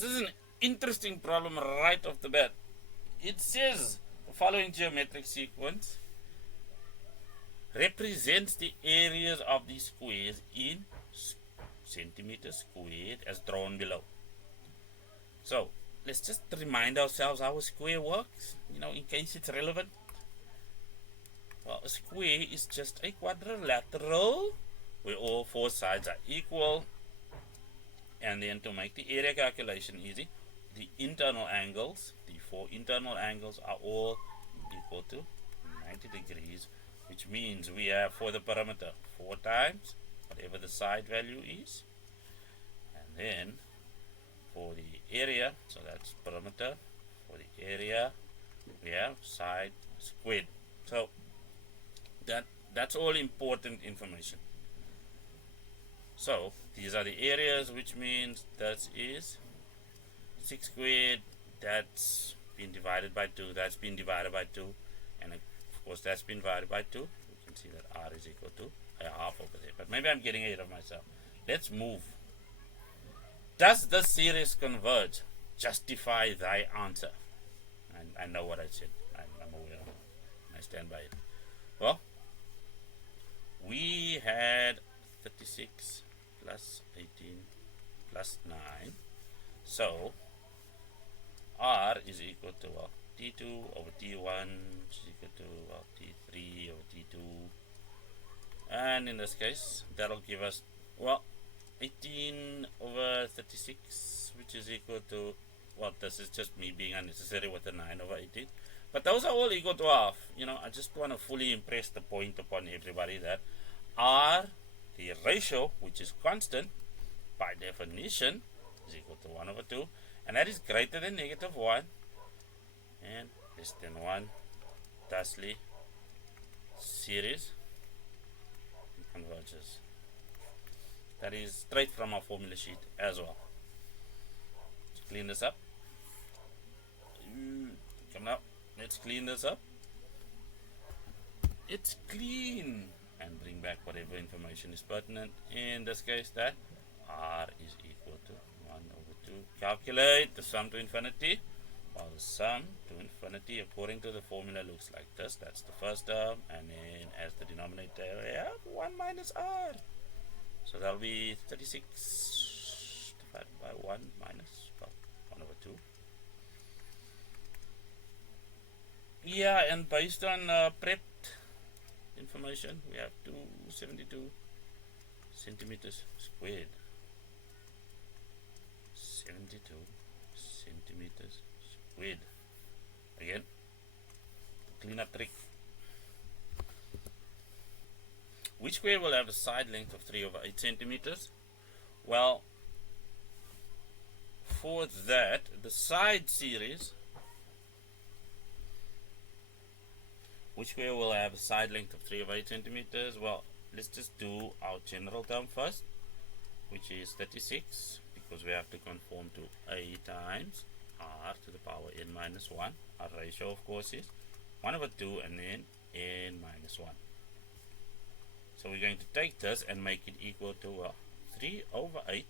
this is an interesting problem right off the bat. It says the following geometric sequence represents the areas of the squares in centimeters squared as drawn below. So let's just remind ourselves how a square works, in case it's relevant. Well, a square is just a quadrilateral where all four sides are equal. And then to make the area calculation easy, the internal angles, the four internal angles, are all equal to 90 degrees, which means we have for the perimeter 4 times whatever the side value is. And then for the area, so that's perimeter, for the area we have side squared. So that's all important information. So these are the areas, which means that is 6 squared, that's been divided by 2, that's been divided by 2, and of course that's been divided by 2. You can see that r is equal to a half over there, but maybe I'm getting ahead of myself. Let's move. Does the series converge? Justify thy answer. I know what I said. I'm aware of it. I stand by it. Well, we had 36 plus 18 plus 9. So r is equal to t2 over t1, which is equal to t3 over t2. And in this case, that'll give us 18 over 36, which is equal to, this is just me being unnecessary with the 9 over 18. But those are all equal to half. I just want to fully impress the point upon everybody that r, the ratio, which is constant, by definition, is equal to 1 over 2. And that is greater than negative 1 and less than 1. Thusly, series converges. That is straight from our formula sheet as well. Let's clean this up. Come now, let's clean this up. It's clean and bring back whatever information is pertinent. In this case, that r is equal to 1 over 2. Calculate the sum to infinity. Well, the sum to infinity according to the formula looks like this. That's the first term, and then as the denominator we have 1 minus r. So that'll be 36 divided by 1 minus 1 over 2. Yeah, and based on prepped information, we have 272 centimeters squared. 72 centimeters squared. Again, cleanup trick. Which square will have a side length of 3 over 8 centimeters? Well, for that, the side series, which square will have a side length of 3 over 8 centimeters? Well, let's just do our general term first, which is 36, because we have to conform to a times r to the power n minus 1. Our ratio, of course, is 1 over 2 and then n minus 1. So we're going to take this and make it equal to 3 over 8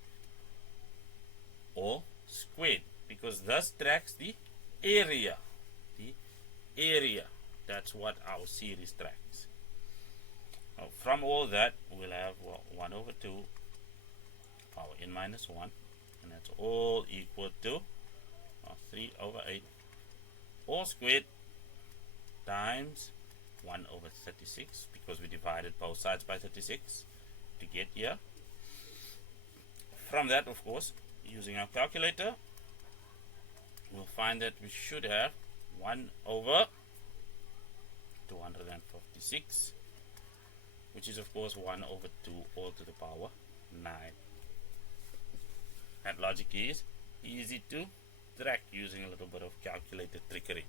all squared, because this tracks the area. The area, that's what our series tracks. Now, from all that, we'll have 1 over 2 power n minus 1, and that's all equal to 3 over 8 all squared times 1 over 36, because we divided both sides by 36 to get here. From that, of course, using our calculator, we'll find that we should have 1 over 256, which is of course 1 over 2 all to the power 9. That logic is easy to track using a little bit of calculator trickery.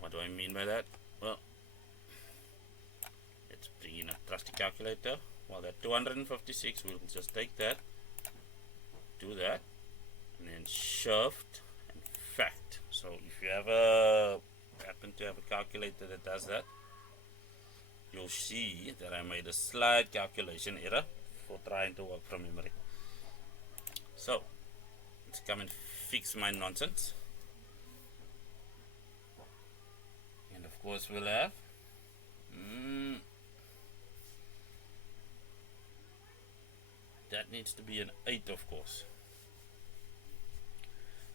What do I mean by that? Well, let's bring in a trusty calculator. Well, that 256, we'll just take that, do that, and then shift and fact. So if you happen to have a calculator that does that, you'll see that I made a slight calculation error for trying to work from memory. So let's come and fix my nonsense. And of course we'll have that needs to be an 8, of course.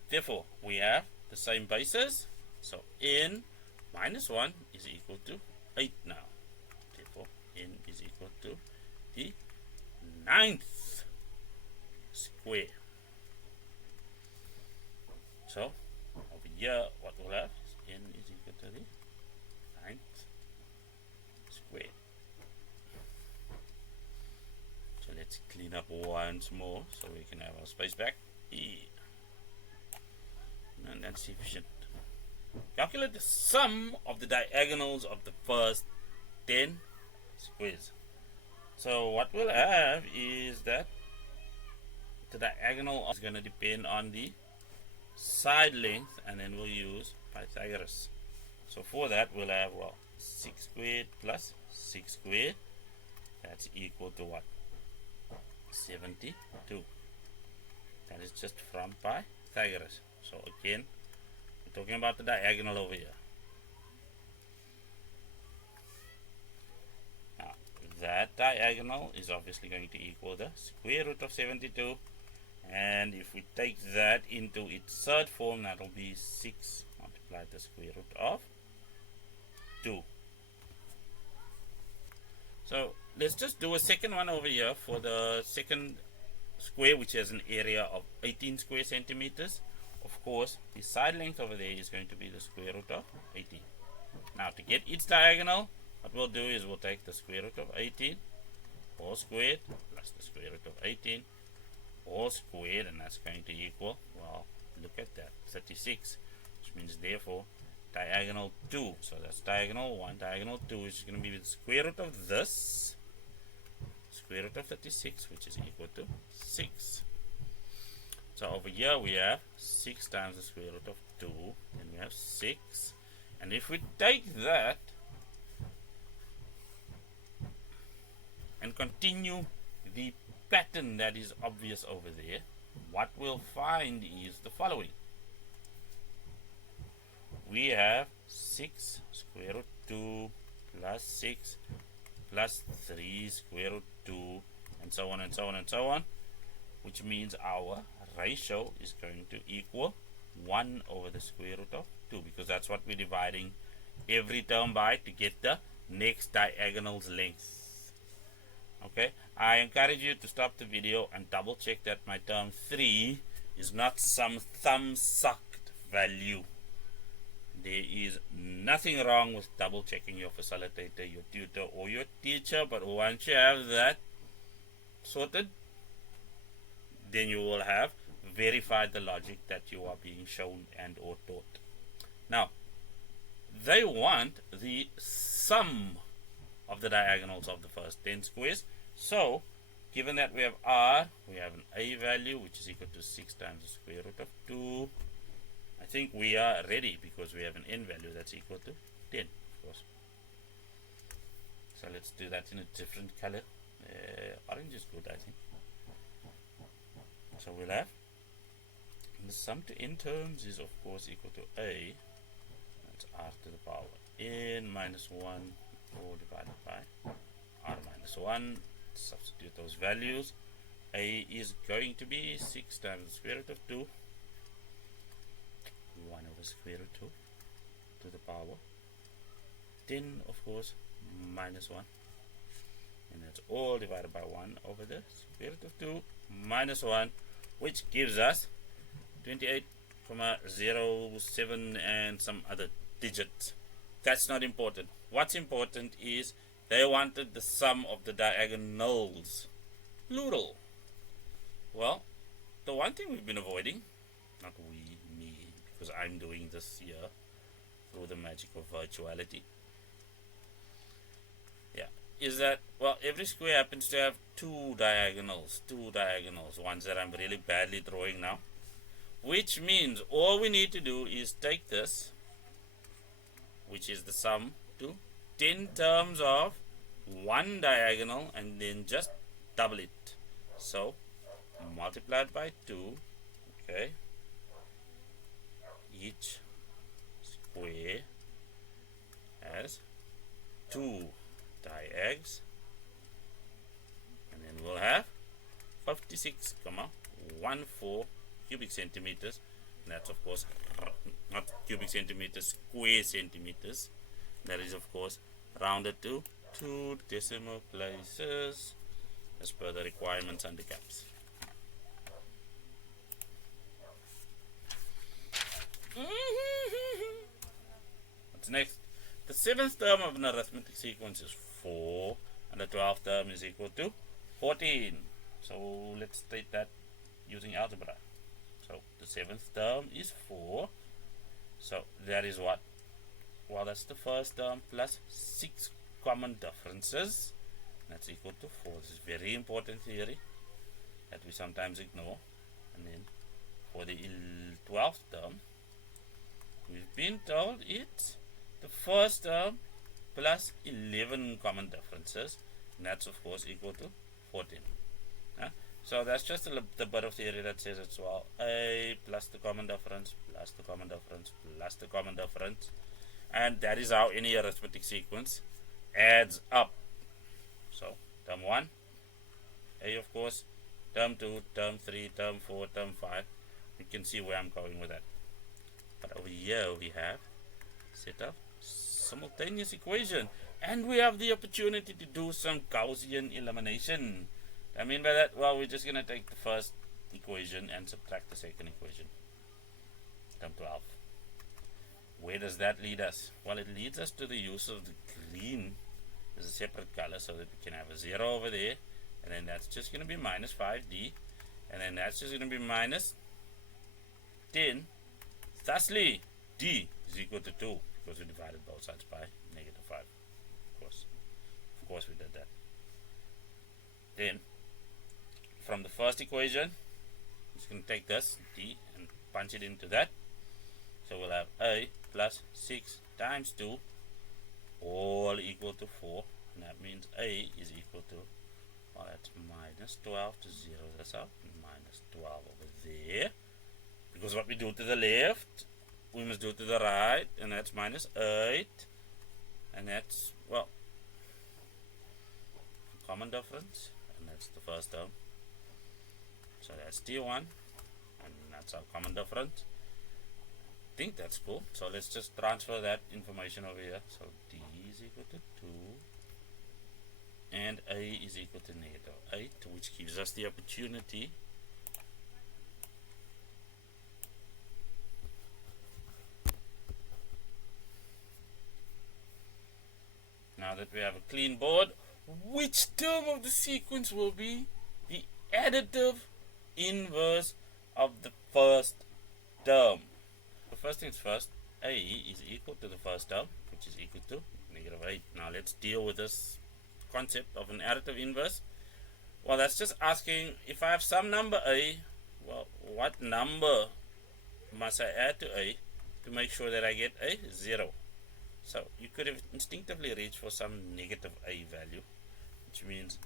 Therefore, we have the same basis. So n minus 1 is equal to 8 now. Therefore, n is equal to the 9th square. So, over here, what we'll have is n is equal to the 9th square. So let's clean up once more so we can have our space back. And that's sufficient. Calculate the sum of the diagonals of the first 10 squares. So what we'll have is that the diagonal is going to depend on the side length, and then we'll use Pythagoras. So for that we'll have, well, 6 squared plus 6 squared, that's equal to what? 72. That is just from Pythagoras. So again, we're talking about the diagonal over here. Now, that diagonal is obviously going to equal the square root of 72. And if we take that into its third form, that will be 6 multiplied the square root of 2. So let's just do a second one over here for the second square, which has an area of 18 square centimeters. Of course, the side length over there is going to be the square root of 18. Now, to get its diagonal, what we'll do is we'll take the square root of 18 all squared plus the square root of 18 all squared, and that's going to equal, well, look at that, 36, which means therefore diagonal 2. So that's diagonal 1, diagonal 2 is going to be the square root of this, square root of 36, which is equal to 6. So over here we have 6 times the square root of 2, and we have 6. And if we take that and continue the pattern that is obvious over there, what we'll find is the following. We have 6 square root 2 plus 6 plus 3 square root 2, and so on and so on and so on, which means our ratio is going to equal 1 over the square root of 2, because that's what we're dividing every term by to get the next diagonal's length. Okay, I encourage you to stop the video and double check that my term 3 is not some thumb-sucked value. There is nothing wrong with double checking your facilitator, your tutor, or your teacher, but once you have that sorted, then you will have verified the logic that you are being shown and or taught. Now, they want the sum of the diagonals of the first 10 squares. So, given that we have r, we have an a value which is equal to 6 times the square root of 2. I think we are ready because we have an n value that's equal to 10, of course. So let's do that in a different color. Orange is good, I think. So we'll have, and the sum to n terms is of course equal to a, that's r to the power n minus 1 all divided by r minus 1. Substitute those values. A is going to be 6 times the square root of 2, 1 over square root 2 to the power 10, of course, minus 1, and that's all divided by 1 over the square root of 2 minus 1, which gives us 28,07 and some other digits. That's not important. What's important is they wanted the sum of the diagonals. Plural. Well, the one thing we've been avoiding, not we, me, because I'm doing this here through the magic of virtuality, is that, well, every square happens to have two diagonals, ones that I'm really badly drawing now, which means all we need to do is take this, which is the sum to 10 terms of one diagonal, and then just double it. So multiplied by 2, okay, each square has 2 diags, and then we'll have 56,14 cubic centimeters, and that's of course not cubic centimeters, square centimeters. That is of course rounded to 2 decimal places as per the requirements under caps. What's next? The 7th term of an arithmetic sequence is 4, and the 12th term is equal to 14. So let's state that using algebra. So the 7th term is 4. So that is what? Well, that's the first term plus 6 common differences. That's equal to 4. This is very important theory that we sometimes ignore. And then for the 12th term, we've been told it's the first term plus 11 common differences, and that's of course equal to 14. So that's just the bit of theory that says it's, well, a plus the common difference plus the common difference plus the common difference, and that is how any arithmetic sequence adds up. So term 1, a of course, term 2, term 3, term 4, term 5. You can see where I'm going with that. But over here we have set of simultaneous equation, and we have the opportunity to do some Gaussian elimination. I mean by that, well, we're just going to take the first equation and subtract the second equation. Term 12. Where does that lead us? Well, it leads us to the use of the green as a separate color so that we can have a 0 over there, and then that's just going to be minus 5d, and then that's just going to be minus 10. Thusly, d is equal to 2 because we divided both sides by negative 5. Of course we did that. Then, from the first equation, I'm just going to take this d and punch it into that. So we'll have a plus 6 times 2 all equal to 4, and that means a is equal to, well, that's minus 12 to 0 this out, and minus 12 over there. Because what we do to the left, we must do to the right, and that's minus 8, and that's, well, common difference, and that's the first term. So that's T1, and that's our common difference. I think that's cool. So let's just transfer that information over here. So D is equal to 2, and A is equal to negative 8, which gives us the opportunity now that we have a clean board, which term of the sequence will be the additive inverse of the first term? So first things first, A is equal to the first term, which is equal to negative 8. Now let's deal with this concept of an additive inverse. Well, that's just asking, if I have some number A, well, what number must I add to A to make sure that I get a 0? So you could have instinctively reached for some negative A value, which means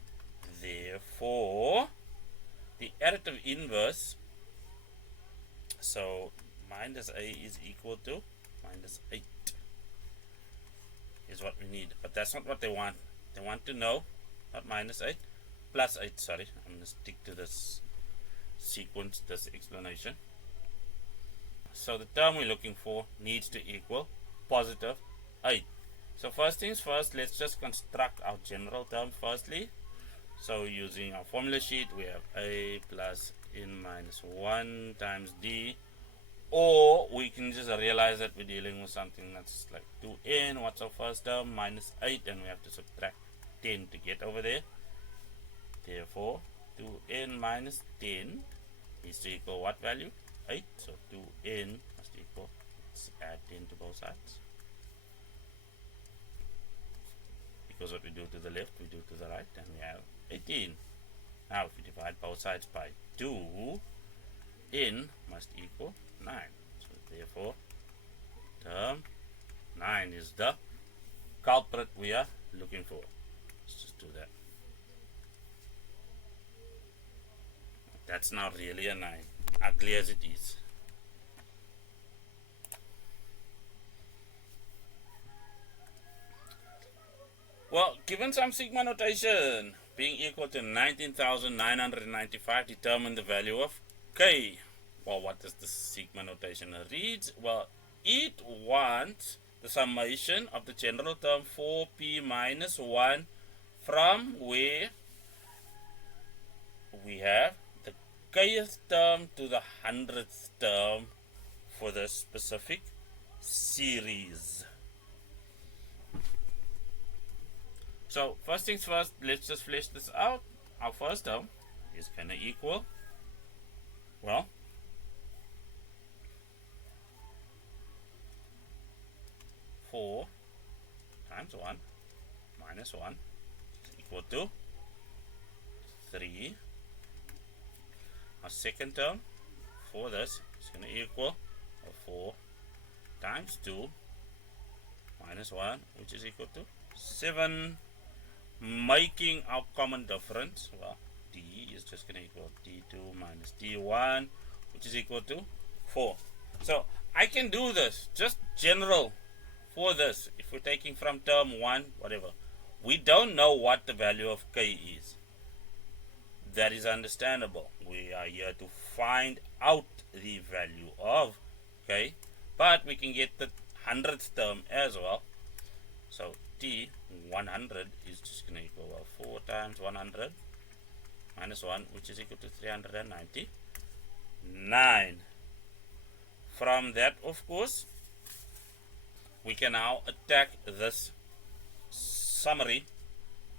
therefore the additive inverse, so minus A is equal to minus 8 is what we need. But that's not what they want. They want to know, not minus 8, plus 8, sorry. I'm going to stick to this sequence, this explanation. So the term we're looking for needs to equal positive 8. So first things first, let's just construct our general term firstly. So using our formula sheet, we have A plus n minus 1 times D, or we can just realize that we're dealing with something that's like 2n. What's our first term? Minus 8, and we have to subtract 10 to get over there. Therefore 2n minus 10 is to equal what value? 8. So 2n must equal, let's add 10 to both sides, because what we do to the left we do to the right, and we have 18. Now if we divide both sides by 2, n must equal 9. So therefore term 9 is the culprit we are looking for. Let's just do that. That's not really a 9. ugly as it is. Well, given some sigma notation being equal to 19,995, determine the value of k. Well, what does the sigma notation read? Well, it wants the summation of the general term 4p minus 1 from where we have the kth term to the 100th term for this specific series. So first things first, let's just flesh this out. Our first term is going to equal, well, four times 1 minus 1 is equal to 3. Our second term for this is going to equal 4 times 2 minus 1, which is equal to 7. Making our common difference, well, d is just going to equal d2 minus d1, which is equal to 4. So I can do this just general for this. If we're taking from term 1, whatever, we don't know what the value of k is. That is understandable. We are here to find out the value of k, but we can get the 100th term as well. So t 100 is just going to equal 4 times 100 minus 1, which is equal to 399. From that, of course, we can now attack this summary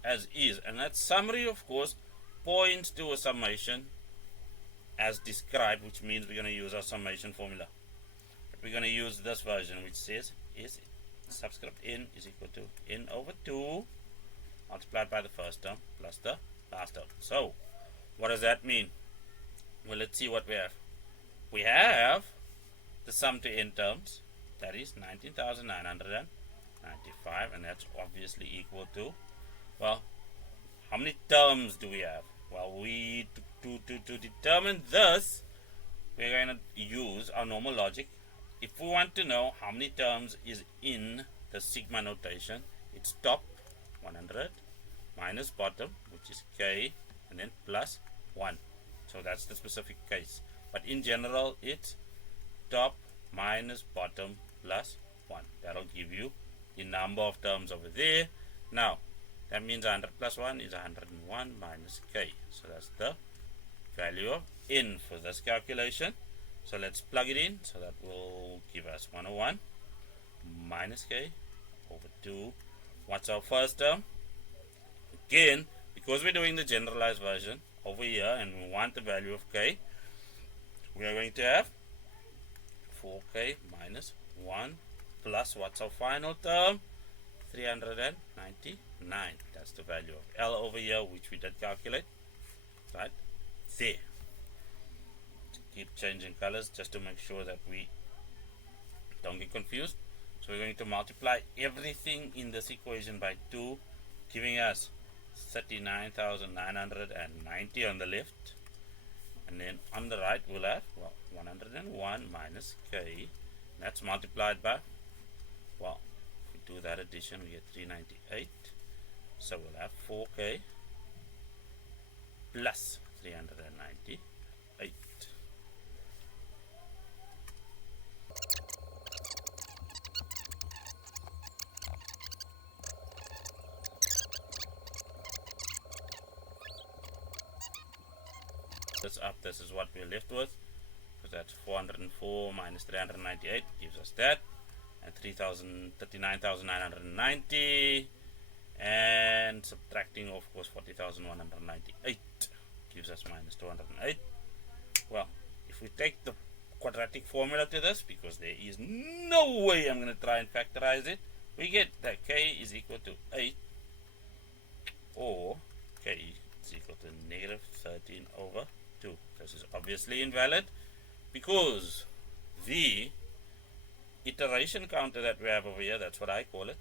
as is, and that summary, of course, points to a summation as described, which means we're going to use our summation formula. But we're going to use this version, which says is subscript n is equal to n over 2 multiplied by the first term plus the last term. So what does that mean? Well, let's see what we have. We have the sum to n terms, that is 19,995, and that's obviously equal to, well, how many terms do we have? Well, to determine this, we're going to use our normal logic. If we want to know how many terms is in the sigma notation, it's top 100 minus bottom, which is k, and then plus 1. So that's the specific case. But in general, it's top minus bottom plus 1. That'll give you the number of terms over there. Now, that means 100 plus 1 is 101 minus k. So that's the value of n for this calculation. So let's plug it in. So that will give us 101 minus k over 2. What's our first term? Again, because we're doing the generalized version over here and we want the value of k, we are going to have 4k minus 1 plus what's our final term? 399. That's the value of L over here, which we did calculate. Right there. Keep changing colors just to make sure that we don't get confused. So we're going to multiply everything in this equation by 2, giving us 39,990 on the left, and then on the right we'll have, well, 101 minus k. That's multiplied by, well, if we do that addition we get 398. So we'll have 4k plus 398. This up, this is what we're left with, because that's 404 minus 398 gives us that, and 39,990, and subtracting, of course, 40,198 gives us minus 208. Well, if we take the quadratic formula to this, because there is no way I'm going to try and factorize it, we get that k is equal to 8, or k is equal to negative 13 over 2. This is obviously invalid because the iteration counter that we have over here, that's what I call it,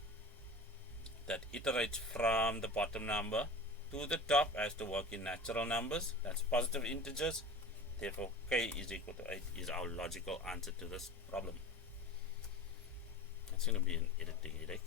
that iterates from the bottom number to the top, has to work in natural numbers, that's positive integers, Therefore, k is equal to 8 is our logical answer to this problem. That's going to be an editing headache.